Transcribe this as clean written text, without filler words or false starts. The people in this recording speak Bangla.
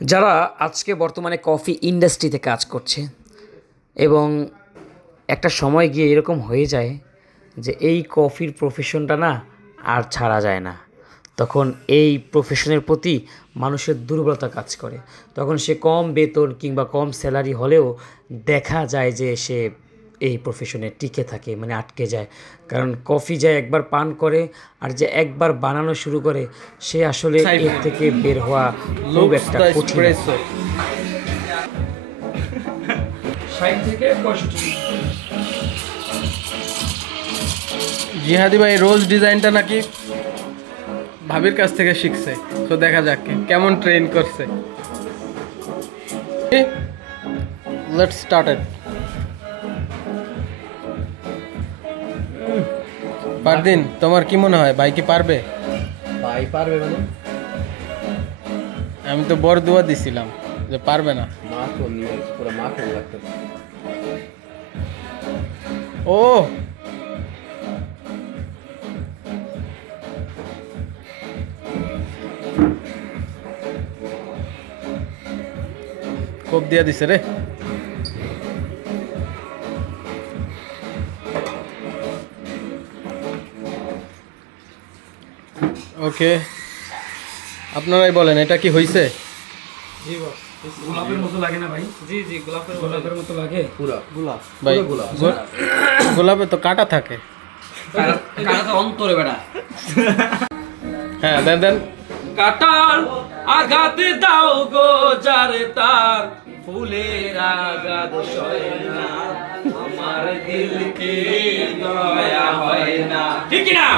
যারা আজকে বর্তমানে কফি ইন্ডাস্ট্রিতে কাজ করছে এবং একটা সময় গিয়ে এরকম হয়ে যায় যে এই কফির প্রফেশনটা না আর ছাড়া যায় না, তখন এই প্রফেশনের প্রতি মানুষের দুর্বলতা কাজ করে। তখন সে কম বেতন কিংবা কম স্যালারি হলেও দেখা যায় যে সে এই প্রফেশনে টিকে থাকে, মানে আটকে যায়। কারণ কফি যে একবার পান করে আর যে একবার বানানো শুরু করে সে আসলে এর থেকে বের হওয়া খুব একটা কঠিন। 60 থেকে 65। জিহাদি ভাই রোজ ডিজাইনটা নাকি ভাবির কাছ থেকে শিখছে, তো দেখা যাক কেমন ট্রেন করছে। Let's start it. পারদিন, তোমার কি মনে হয় ভাই কি পারবে? ভাই পারবে মানে? আমি তো বড় দোয়া দিছিলাম যে পারবে না। মাখন নিয়ে পুরো মাখন লাগতে। ও কোপ দিয়া দিছে রে। ওকে, আপনারাই বলেন এটা কি হইছে? জি বস, গোলাপের মতো লাগে না ভাই? জি জি, গোলাপের মতো লাগে। পুরো গোলাপ ভাই গোলাপে তো কাটা থাকে। কাটা তো অন্তরে বেটা। হ্যাঁ দেন দেন। কাটার আঘাতে দাও গো যারে তার ফুলের আঘাত সয় না, আমার দিলকে দয়া হয় না। ঠিক না?